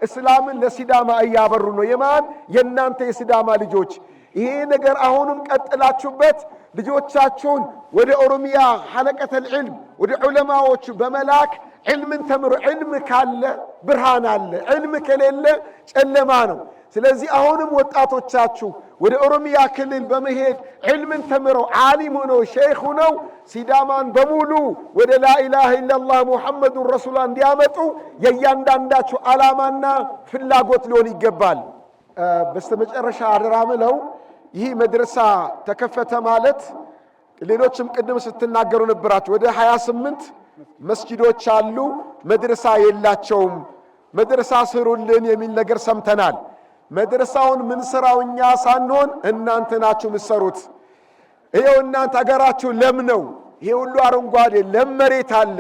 እስላምን ለሲዳማ እያበሩ ነው። የማን የእናንተ የሲዳማ ልጆች። ይሄ ነገር አሁንም ቀጥላችሁበት ልጆቻችሁን ወደ ኦሮሚያ ሐለቀተል ዒልም ወደ ዑለማዎቹ በመላክ ዒልምን ተምሩ። ዒልም ካለ ብርሃን አለ፣ ዒልም ከሌለ ጨለማ ነው። ስለዚህ አሁንም ወጣቶቻችሁ ወደ ኦሮሚያ ክልል በመሄድ ዕልምን ተምረው ዓሊም ሆነው ሼኽ ሆነው ሲዳማን በሙሉ ወደ ላኢላሃ ኢላላህ ሙሐመዱን ረሱሉላህ እንዲያመጡ የእያንዳንዳችሁ ዓላማና ፍላጎት ሊሆን ይገባል። በስተመጨረሻ አደራ ምለው ይህ መድረሳ ተከፈተ ማለት ሌሎችም ቅድም ስትናገሩ ነበራችሁ ወደ 28 መስጂዶች አሉ፣ መድረሳ የላቸውም። መድረሳ ስሩልን የሚል ነገር ሰምተናል። መድረሳውን ምን ስራው እኛ ሳንሆን እናንተ ናችሁ ምሰሩት። ይሄው እናንተ አገራችሁ ለም ነው። ይሄ ሁሉ አረንጓዴ ለም መሬት አለ።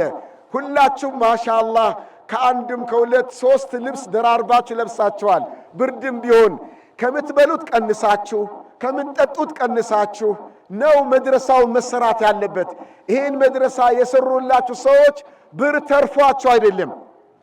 ሁላችሁም ማሻአላህ ከአንድም ከሁለት ሶስት ልብስ ደራርባችሁ ለብሳችኋል። ብርድም ቢሆን ከምትበሉት ቀንሳችሁ ከምትጠጡት ቀንሳችሁ ነው መድረሳው መሰራት ያለበት። ይሄን መድረሳ የሰሩላችሁ ሰዎች ብር ተርፏቸው አይደለም፣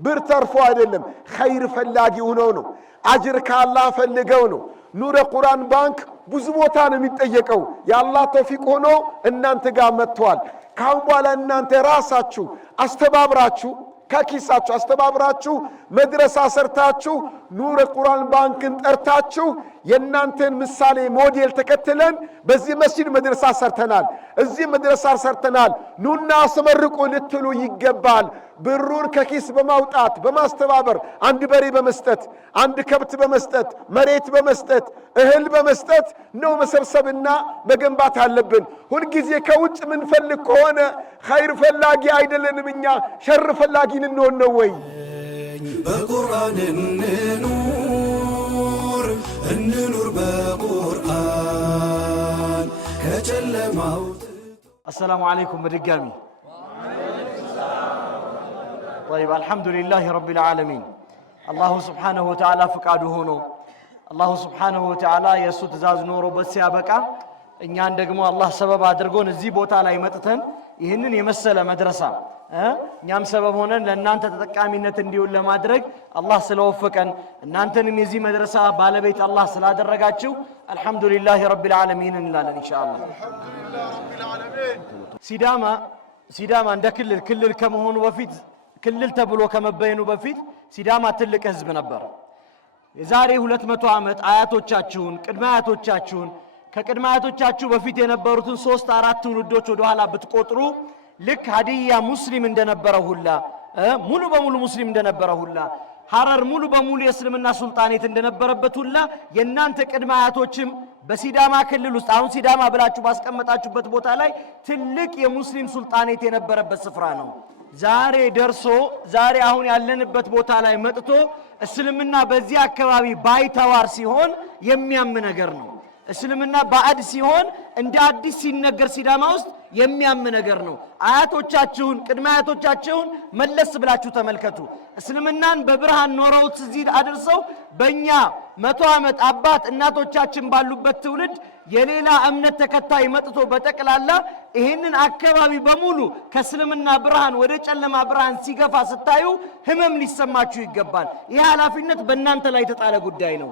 ብር ተርፎ አይደለም፣ ኸይር ፈላጊ ሆነው ነው። አጅር ከአላህ ፈልገው ነው። ኑረ ቁርአን ባንክ ብዙ ቦታ ነው የሚጠየቀው። የአላህ ተውፊቅ ሆኖ እናንተ ጋር መጥቷል። ካሁን በኋላ እናንተ ራሳችሁ አስተባብራችሁ ከኪሳችሁ አስተባብራችሁ መድረሳ ሰርታችሁ ኑረ ቁርአን ባንክን ጠርታችሁ የእናንተን ምሳሌ ሞዴል ተከትለን በዚህ መስጂድ መድረሳ ሰርተናል፣ እዚህ መድረሳ ሰርተናል፣ ኑና አስመርቁ ልትሉ ይገባል። ብሩን ከኪስ በማውጣት በማስተባበር አንድ በሬ በመስጠት አንድ ከብት በመስጠት መሬት በመስጠት እህል በመስጠት ነው መሰብሰብና መገንባት አለብን። ሁልጊዜ ከውጭ ምንፈልግ ከሆነ ኸይር ፈላጊ አይደለንም፣ እኛ ሸር ፈላጊ ልንሆን ነው ወይ? በቁርአን እንኑር በቁርአን ከጨለማው። አሰላሙ አለይኩም በድጋሚ طيب الحمد لله رب العالمين الله سبحانه وتعالى ፍቃዱ ሆኖ الله سبحانه وتعالى የሱ ትእዛዝ ኖሮበት ሲያበቃ እኛን ደግሞ አላህ ሰበብ አድርጎን እዚህ ቦታ ላይ መጥተን ይህንን የመሰለ መድረሳ እኛም ሰበብ ሆነን ለእናንተ ተጠቃሚነት እንዲውል ለማድረግ አላህ ስለወፈቀን እናንተንም የዚህ መድረሳ ባለቤት አላህ ስላደረጋችሁ አልহামዱሊላህ ረቢል ዓለሚን እንላለን ኢንሻአላህ። ሲዳማ እንደ ክልል ከመሆኑ በፊት ክልል ተብሎ ከመበየኑ በፊት ሲዳማ ትልቅ ህዝብ ነበር። የዛሬ 200 ዓመት አያቶቻችሁን ቅድመ አያቶቻችሁን ከቅድመ አያቶቻችሁ በፊት የነበሩትን 3-4 ትውልዶች ወደ ኋላ ብትቆጥሩ ልክ ሀዲያ ሙስሊም እንደነበረው ሁላ ሙሉ በሙሉ ሙስሊም እንደነበረው ሁላ ሐረር ሙሉ በሙሉ የእስልምና ሱልጣኔት እንደነበረበት ሁላ የእናንተ ቅድመ አያቶችም በሲዳማ ክልል ውስጥ አሁን ሲዳማ ብላችሁ ባስቀመጣችሁበት ቦታ ላይ ትልቅ የሙስሊም ሱልጣኔት የነበረበት ስፍራ ነው። ዛሬ ደርሶ ዛሬ አሁን ያለንበት ቦታ ላይ መጥቶ እስልምና በዚህ አካባቢ ባይተዋር ሲሆን የሚያም ነገር ነው። እስልምና ባዕድ ሲሆን እንደ አዲስ ሲነገር ሲዳማ ውስጥ የሚያም ነገር ነው። አያቶቻችሁን ቅድመ አያቶቻችሁን መለስ ብላችሁ ተመልከቱ። እስልምናን በብርሃን ኖረውት እዚህ አድርሰው በእኛ 100 ዓመት አባት እናቶቻችን ባሉበት ትውልድ የሌላ እምነት ተከታይ መጥቶ በጠቅላላ ይህንን አካባቢ በሙሉ ከእስልምና ብርሃን ወደ ጨለማ ብርሃን ሲገፋ ስታዩ ህመም ሊሰማችሁ ይገባል። ይህ ኃላፊነት በእናንተ ላይ የተጣለ ጉዳይ ነው።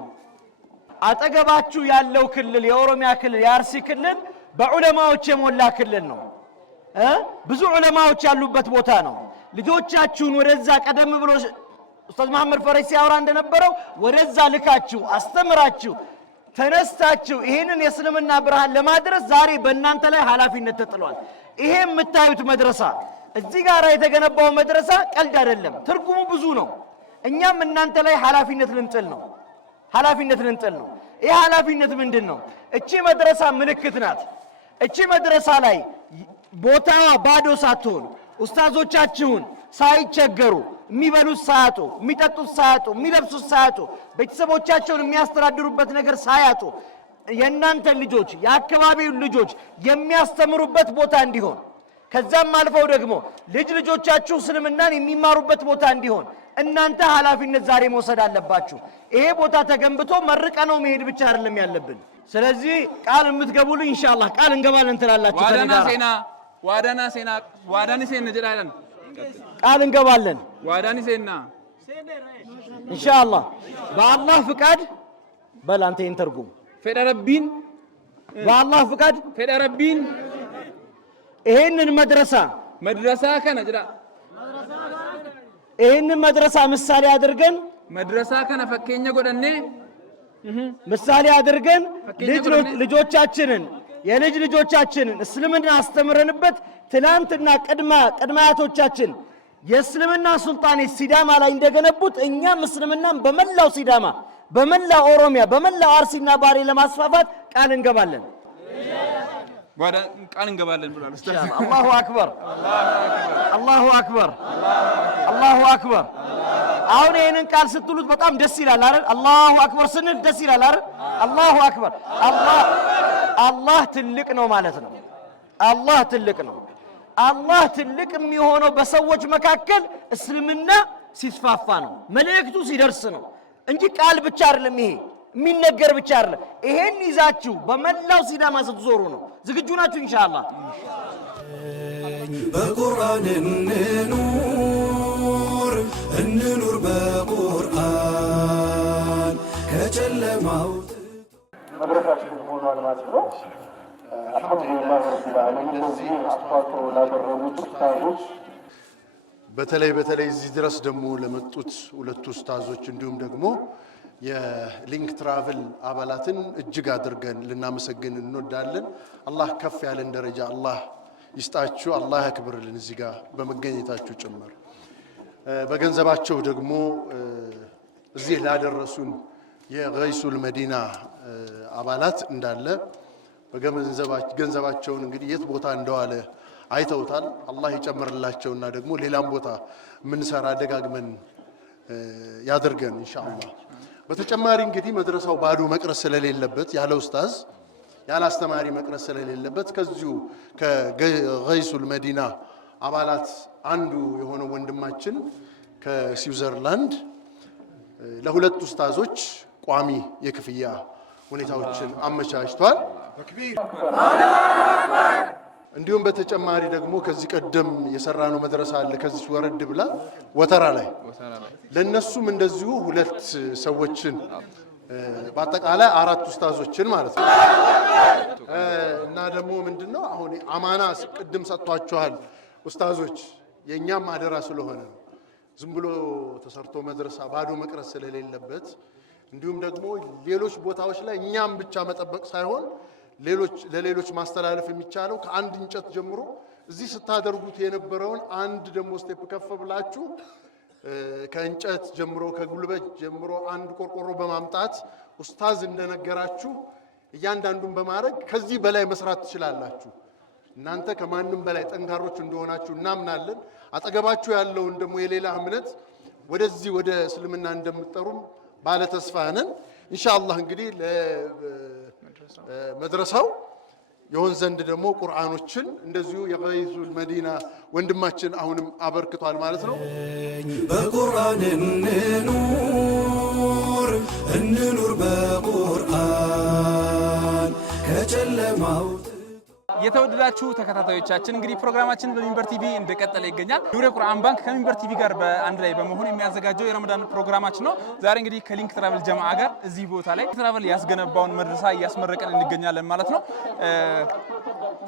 አጠገባችሁ ያለው ክልል የኦሮሚያ ክልል የአርሲ ክልል በዑለማዎች የሞላ ክልል ነው። ብዙ ዑለማዎች ያሉበት ቦታ ነው። ልጆቻችሁን ወደዛ ቀደም ብሎ ኡስታዝ መሐመድ ፈረስ ሲያወራ እንደነበረው ወደዛ ልካችሁ አስተምራችሁ ተነስታችሁ ይሄንን የእስልምና ብርሃን ለማድረስ ዛሬ በእናንተ ላይ ኃላፊነት ተጥሏል። ይሄ የምታዩት መድረሳ እዚህ ጋር የተገነባው መድረሳ ቀልድ አይደለም፣ ትርጉሙ ብዙ ነው። እኛም እናንተ ላይ ኃላፊነት ልንጥል ነው። ይሄ ኃላፊነት ምንድነው? እቺ መድረሳ ምልክት ናት። እቺ መድረሳ ላይ ቦታዋ ባዶ ሳትሆን ኡስታዞቻችሁን ሳይቸገሩ የሚበሉት ሳያጡ የሚጠጡት ሳያጡ የሚለብሱት ሳያጡ ቤተሰቦቻቸውን የሚያስተዳድሩበት ነገር ሳያጡ የእናንተ ልጆች የአካባቢውን ልጆች የሚያስተምሩበት ቦታ እንዲሆን ከዛም አልፈው ደግሞ ልጆቻችሁ እስልምናን የሚማሩበት ቦታ እንዲሆን እናንተ ኃላፊነት ዛሬ መውሰድ አለባችሁ። ይሄ ቦታ ተገንብቶ መርቀነው መሄድ ብቻ አይደለም ያለብን። ስለዚህ ቃል የምትገቡልኝ ኢንሻአላህ ቃል እንገባለን ትላላችሁ። ዋዳና ሴና ጅራለን ቃል እንገባለን። ዋዳኒ ሴና ኢንሻአላህ በአላህ ፍቃድ በላንተ እንተርጉም ፈደረቢን በአላህ ፍቃድ ፈደረቢን ይሄንን መድረሳ ከነ ጅራ ይሄንን መድረሳ ምሳሌ አድርገን መድረሳ ከነ ፈከኛ ጎደኔ ምሳሌ አድርገን ልጆቻችንን የልጅ ልጆቻችንን እስልምና አስተምረንበት ትላንትና ቅድመ አያቶቻችን የእስልምና ሱልጣኔ ሲዳማ ላይ እንደገነቡት እኛም እስልምናን በመላው ሲዳማ በመላው ኦሮሚያ በመላው አርሲና ባሌ ለማስፋፋት ቃል እንገባለን። ቃል እንገባለን ብሏል ኡስታዝ። አላሁ አክበር አላሁ አክበር አላሁ አክበር። አሁን ይሄንን ቃል ስትሉት በጣም ደስ ይላል አይደል? አላሁ አክበር ስንል ደስ ይላል አይደል? አላሁ አክበር አላህ ትልቅ ነው ማለት ነው። አላህ ትልቅ ነው። አላህ ትልቅ የሚሆነው በሰዎች መካከል እስልምና ሲስፋፋ ነው፣ መልእክቱ ሲደርስ ነው እንጂ ቃል ብቻ አይደለም። ይሄ የሚነገር ብቻ አይደለም። ይሄን ይዛችሁ በመላው ሲዳማ ስትዞሩ ነው። ዝግጁ ናችሁ? ኢንሻአላህ በቁርአን እንኑር በቁርአን ከጨለማው መድረሳችን ሆኗል ማለት ነው። አልሐምዱሊላህ ረቢል ዓለሚን ለዚህ አስተዋጽኦ ላደረጉት ኡስታዞች በተለይ እዚህ ድረስ ደግሞ ለመጡት ሁለቱ ኡስታዞች እንዲሁም ደግሞ የሊንክ ትራቭል አባላትን እጅግ አድርገን ልናመሰግን እንወዳለን። አላህ ከፍ ያለን ደረጃ አላህ ይስጣችሁ፣ አላህ ያክብርልን። እዚህ ጋር በመገኘታችሁ ጭምር በገንዘባቸው ደግሞ እዚህ ላደረሱን የገይሱል መዲና አባላት እንዳለ ገንዘባቸውን እንግዲህ የት ቦታ እንደዋለ አይተውታል። አላህ ይጨምርላቸውና ደግሞ ሌላም ቦታ ምንሰራ ደጋግመን ያድርገን ኢንሻአላህ። በተጨማሪ እንግዲህ መድረሳው ባዶ መቅረት ስለሌለበት ያለ ኡስታዝ ያለ አስተማሪ መቅረት ስለሌለበት ከዚሁ ከገይሱል መዲና አባላት አንዱ የሆነው ወንድማችን ከስዊዘርላንድ ለሁለት ኡስታዞች ቋሚ የክፍያ ሁኔታዎችን አመቻችቷል። እንዲሁም በተጨማሪ ደግሞ ከዚህ ቀደም የሰራነው መድረሳ አለ ከዚህ ወረድ ብላ ወተራ ላይ ለነሱም እንደዚሁ ሁለት ሰዎችን በአጠቃላይ አራት ኡስታዞችን ማለት ነው እና ደግሞ ምንድነው አሁን አማና ቅድም ሰጥቷቸዋል ኡስታዞች የኛም አደራ ስለሆነ ነው። ዝም ብሎ ተሰርቶ መድረሳ ባዶ መቅረት ስለሌለበት እንዲሁም ደግሞ ሌሎች ቦታዎች ላይ እኛም ብቻ መጠበቅ ሳይሆን ለሌሎች ማስተላለፍ የሚቻለው ከአንድ እንጨት ጀምሮ እዚህ ስታደርጉት የነበረውን አንድ ደግሞ ስቴፕ ከፍ ብላችሁ ከእንጨት ጀምሮ ከጉልበት ጀምሮ አንድ ቆርቆሮ በማምጣት ኡስታዝ እንደነገራችሁ እያንዳንዱን በማድረግ ከዚህ በላይ መስራት ትችላላችሁ። እናንተ ከማንም በላይ ጠንካሮች እንደሆናችሁ እናምናለን። አጠገባችሁ ያለውን ደግሞ የሌላ እምነት ወደዚህ ወደ እስልምና እንደምትጠሩም ባለ ተስፋ ነን ኢንሻአላህ። እንግዲህ ለመድረሳው የሆን ዘንድ ደግሞ ቁርአኖችን እንደዚሁ የገይሱል መዲና ወንድማችን አሁንም አበርክቷል ማለት ነው። በቁርአን እንኑር በቁርአን ከጨለማው የተወደዳችሁ ተከታታዮቻችን እንግዲህ ፕሮግራማችን በሚንበር ቲቪ እንደቀጠለ ይገኛል። ኑር ቁርአን ባንክ ከሚንበር ቲቪ ጋር በአንድ ላይ በመሆን የሚያዘጋጀው የረመዳን ፕሮግራማችን ነው። ዛሬ እንግዲህ ከሊንክ ትራቨል ጀማዓ ጋር እዚህ ቦታ ላይ ትራቨል ያስገነባውን መድረሳ እያስመረቀን እንገኛለን ማለት ነው።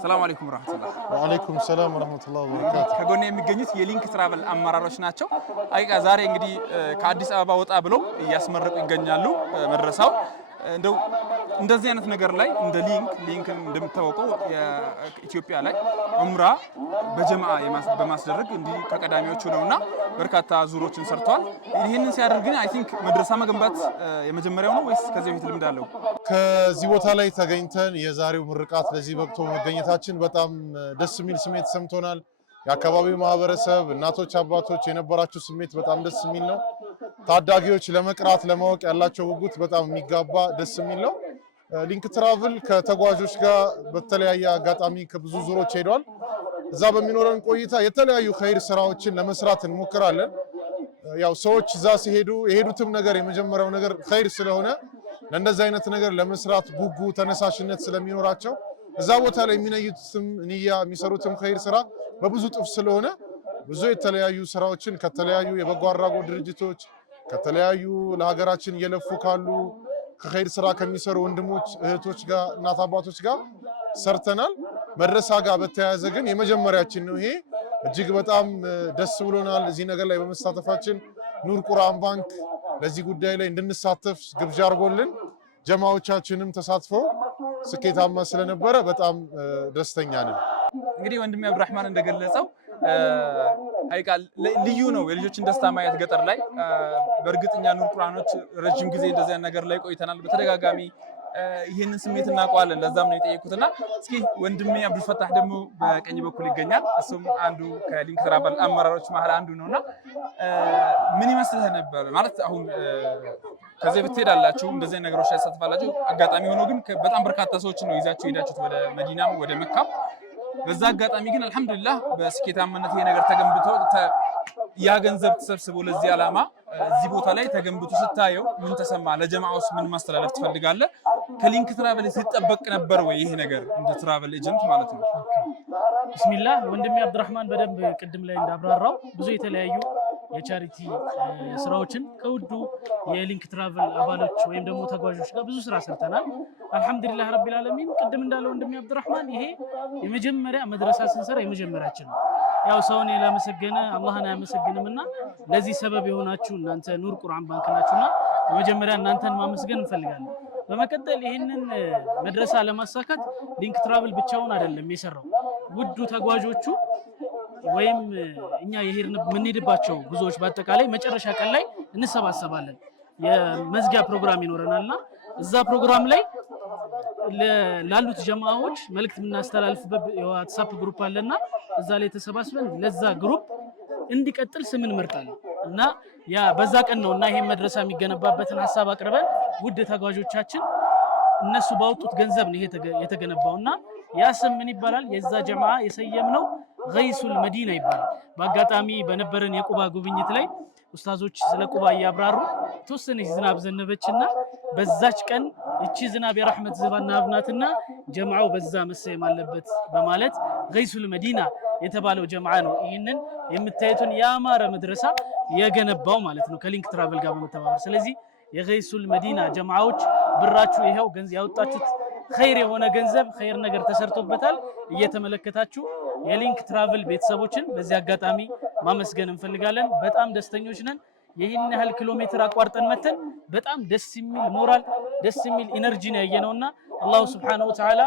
ሰላም አለይኩም ወራህመቱላህ። ወአለይኩም ሰላም ወራህመቱላህ ወበረካቱ። ከጎኔ የሚገኙት የሊንክ ትራቨል አማራሮች ናቸው። አቂቃ ዛሬ እንግዲህ ከአዲስ አበባ ወጣ ብለው እያስመረቁ ይገኛሉ መድረሳው። እንደው እንደዚህ አይነት ነገር ላይ እንደ ሊንክ እንደምታወቀው የኢትዮጵያ ላይ ዑምራ በጀማዓ በማስደረግ እንዲህ ከቀዳሚዎቹ ነውና በርካታ ዙሮችን ሰርተዋል። ይህንን ሲያደርግ ግን አይ ቲንክ መድረሳ መገንባት የመጀመሪያው ነው ወይስ ከዚህ በፊት ልምድ አለው? ከዚህ ቦታ ላይ ተገኝተን የዛሬው ምርቃት ለዚህ በቅቶ መገኘታችን በጣም ደስ የሚል ስሜት ሰምቶናል። የአካባቢው ማህበረሰብ፣ እናቶች፣ አባቶች የነበራቸው ስሜት በጣም ደስ የሚል ነው። ታዳጊዎች ለመቅራት ለማወቅ ያላቸው ጉጉት በጣም የሚጋባ ደስ የሚል ነው። ሊንክ ትራቭል ከተጓዦች ጋር በተለያየ አጋጣሚ ከብዙ ዙሮች ሄዷል። እዛ በሚኖረን ቆይታ የተለያዩ ኸይር ስራዎችን ለመስራት እንሞክራለን። ያው ሰዎች እዛ ሲሄዱ የሄዱትም ነገር የመጀመሪያው ነገር ኸይር ስለሆነ ለእንደዚህ አይነት ነገር ለመስራት ጉጉ ተነሳሽነት ስለሚኖራቸው እዛ ቦታ ላይ የሚነዩትም ንያ የሚሰሩትም ኸይር ስራ በብዙ ጥፍ ስለሆነ ብዙ የተለያዩ ስራዎችን ከተለያዩ የበጎ አድራጎት ድርጅቶች ከተለያዩ ለሀገራችን እየለፉ ካሉ ከኸይር ስራ ከሚሰሩ ወንድሞች እህቶች ጋር እናት አባቶች ጋር ሰርተናል። መድረሳ ጋር በተያያዘ ግን የመጀመሪያችን ነው ይሄ። እጅግ በጣም ደስ ብሎናል እዚህ ነገር ላይ በመሳተፋችን። ኑር ቁርአን ባንክ ለዚህ ጉዳይ ላይ እንድንሳተፍ ግብዣ አድርጎልን ጀማዎቻችንም ተሳትፎ ስኬታማ ስለነበረ በጣም ደስተኛ ነን። እንግዲህ ወንድሜ አብዱራህማን እንደገለጸው ሀቂቃ ልዩ ነው የልጆችን ደስታ ማየት ገጠር ላይ። በእርግጠኛ ኑር ቁርአኖች ረጅም ጊዜ እንደዚህ ነገር ላይ ቆይተናል። በተደጋጋሚ ይሄንን ስሜት እናውቀዋለን። ለዛም ነው የጠየቁትና እስኪ ወንድሜ አብዱልፈታህ ደግሞ በቀኝ በኩል ይገኛል። እሱም አንዱ ከሊንክ ትራቨል አመራሮች መሀል አንዱ ነውና ምን ይመስልህ ነበር ማለት አሁን ከዚህ ብትሄዳላችሁ እንደዚህ ነገሮች ላይ ተሳትፋላችሁ። አጋጣሚ ሆኖ ግን በጣም በርካታ ሰዎች ነው ይዛችሁ ሄዳችሁት ወደ መዲናም ወደ መካም። በዛ አጋጣሚ ግን አልহামዱሊላህ በስኬታማነት ይሄ ነገር ተገንብቶ ያ ገንዘብ ተሰብስቦ ለዚህ ዓላማ እዚህ ቦታ ላይ ተገንብቶ ስታየው ምን ተሰማ? ለጀማዓውስ ምን ማስተላለፍ ትፈልጋለህ? ከሊንክ ትራቨል ሲጠበቅ ነበር ወይ ይሄ ነገር እንደ ትራቨል ኤጀንት ማለት ነው? ቢስሚላህ ወንድሜ አብዱራህማን በደንብ ቅድም ላይ እንዳብራራው ብዙ የተለያዩ የቻሪቲ ስራዎችን ከውዱ የሊንክ ትራቨል አባሎች ወይም ደግሞ ተጓዦች ጋር ብዙ ስራ ሰርተናል። አልহামዱሊላህ ረቢል ዓለሚን። ቅድም እንዳለው ወንድሜ አብዱራህማን ይሄ የመጀመሪያ መድረሳ ስንሰራ የመጀመሪያችን ነው። ያው ሰውን ያላመሰገነ አላህን አያመሰግንምና ለዚህ ሰበብ የሆናችሁ እናንተ ኑር ቁርአን ባንክ ናችሁና በመጀመሪያ እናንተን ማመስገን እንፈልጋለን። በመቀጠል ይሄንን መድረሳ ለማሳካት ሊንክ ትራቨል ብቻውን አይደለም የሰራው። ውዱ ተጓዦቹ ወይም እኛ የምንሄድባቸው ጉዞዎች በአጠቃላይ መጨረሻ ቀን ላይ እንሰባሰባለን። የመዝጊያ ፕሮግራም ይኖረናልና እዛ ፕሮግራም ላይ ላሉት ጀማዓዎች መልእክት የምናስተላልፍበት የዋትስአፕ ግሩፕ አለና እዛ ላይ ተሰባስበን ለዛ ግሩፕ እንዲቀጥል ስም እንመርጣለን እና ያ በዛ ቀን ነውና ይሄን መድረሳ የሚገነባበትን ሐሳብ አቅርበን ውድ ተጓዦቻችን እነሱ ባወጡት ገንዘብ ነው የተገነባውና ያ ስም ምን ይባላል? የዛ ጀማዓ የሰየምነው ገይሱል መዲና ይባላል። በአጋጣሚ በነበረን የቁባ ጉብኝት ላይ ኡስታዞች ስለ ቁባ ያብራሩ ተወሰነች ዝናብ ዘነበችና በዛች ቀን እቺ ዝናብ የረህመት ዝናብ ናትና ጀማዓው በዛ መሰየም አለበት በማለት ገይሱል መዲና የተባለው ጀማዓ ነው ይህንን የምታዩትን ያማረ መድረሳ የገነባው ማለት ነው ከሊንክ ትራቨል ጋር በመተባበር። ስለዚህ የገይሱል መዲና ጀማዓዎች ብራችሁ ይሄው ገንዘብ ያወጣችሁት ኸይር የሆነ ገንዘብ ኸይር ነገር ተሰርቶበታል እየተመለከታችሁ የሊንክ ትራቨል ቤተሰቦችን በዚህ አጋጣሚ ማመስገን እንፈልጋለን። በጣም ደስተኞች ነን። ይህን ያህል ኪሎ ሜትር አቋርጠን መተን በጣም ደስ የሚል ሞራል ደስ የሚል ኢነርጂ ነው ያየነውና አላሁ ሱብሓነሁ ወተዓላ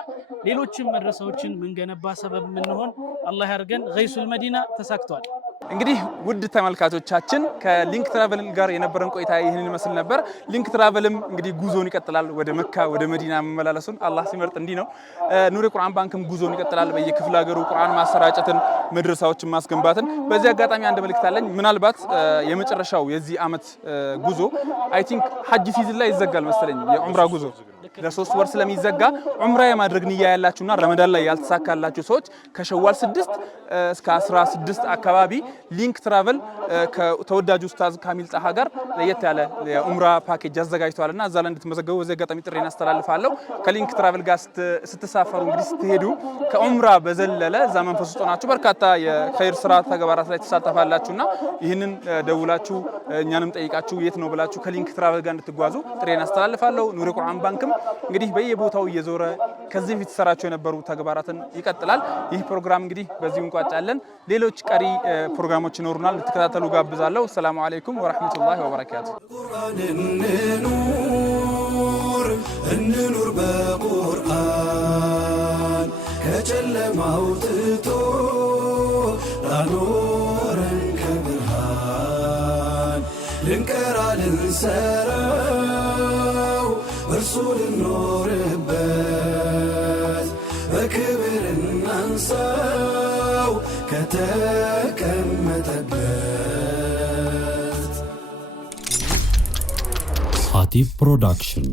ሌሎችም መድረሳዎችን ምንገነባ ሰበብ ምንሆን አላህ ያርገን። ገይሱል መዲና ተሳክቷል። እንግዲህ ውድ ተመልካቾቻችን ከሊንክ ትራቨል ጋር የነበረን ቆይታ ይህንን ይመስል ነበር። ሊንክ ትራቨልም እንግዲህ ጉዞን ይቀጥላል ወደ መካ ወደ መዲና መመላለሱን አላህ ሲመርጥ እንዲህ ነው። ኑር ቁርአን ባንክም ጉዞን ይቀጥላል በየክፍለ ሀገሩ ቁርአን ማሰራጨትን መድረሳዎችን ማስገንባትን። በዚህ አጋጣሚ አንድ መልእክት አለኝ። ምናልባት የመጨረሻው የዚህ አመት ጉዞ አይ ቲንክ ሐጅ ሲዝን ላይ ይዘጋል መሰለኝ የዑምራ ጉዞ ለሶስት ወር ስለሚዘጋ ዑምራ የማድረግ ንያ ያላችሁና ረመዳን ላይ ያልተሳካላችሁ ሰዎች ከሸዋል 6 እስከ 16 አካባቢ ሊንክ ትራቨል ከተወዳጁ ኡስታዝ ካሚል ጣሃ ጋር ለየት ያለ የዑምራ ፓኬጅ አዘጋጅተዋልና እዛ ላይ እንድትመዘገቡ በዚህ አጋጣሚ ጥሪን አስተላልፋለሁ። ከሊንክ ትራቨል ጋር ስትሳፈሩ እንግዲህ ስትሄዱ ከዑምራ በዘለለ እዛ መንፈስ ውስጥ ሆናችሁ በርካታ የኸይር ስራ ተግባራት ላይ ተሳተፋላችሁና ይህንን ደውላችሁ እኛንም ጠይቃችሁ የት ነው ብላችሁ ከሊንክ ትራቨል ጋር እንድትጓዙ ጥሪን አስተላልፋለሁ። ኑር ቁርአን ባንክም እንግዲህ በየቦታው እየዞረ ከዚህ በፊት ሰራቸው የነበሩ ተግባራትን ይቀጥላል። ይህ ፕሮግራም እንግዲህ በዚሁ እንቋጫለን። ሌሎች ቀሪ ፕሮግራሞች ይኖሩናል፣ ልትከታተሉ ጋብዛለሁ። ሰላም አለይኩም ወራህመቱላሂ ወበረካቱ። እንኑር በቁርአን ከጨለማ አውጥቶ ላኖረን ከብርሃን ልንቀራ ልንሰራው እርሱ ልኖርበት በክብር እናንሳው ከተቀመጠበት። ሀቲፍ ፕሮዳክሽን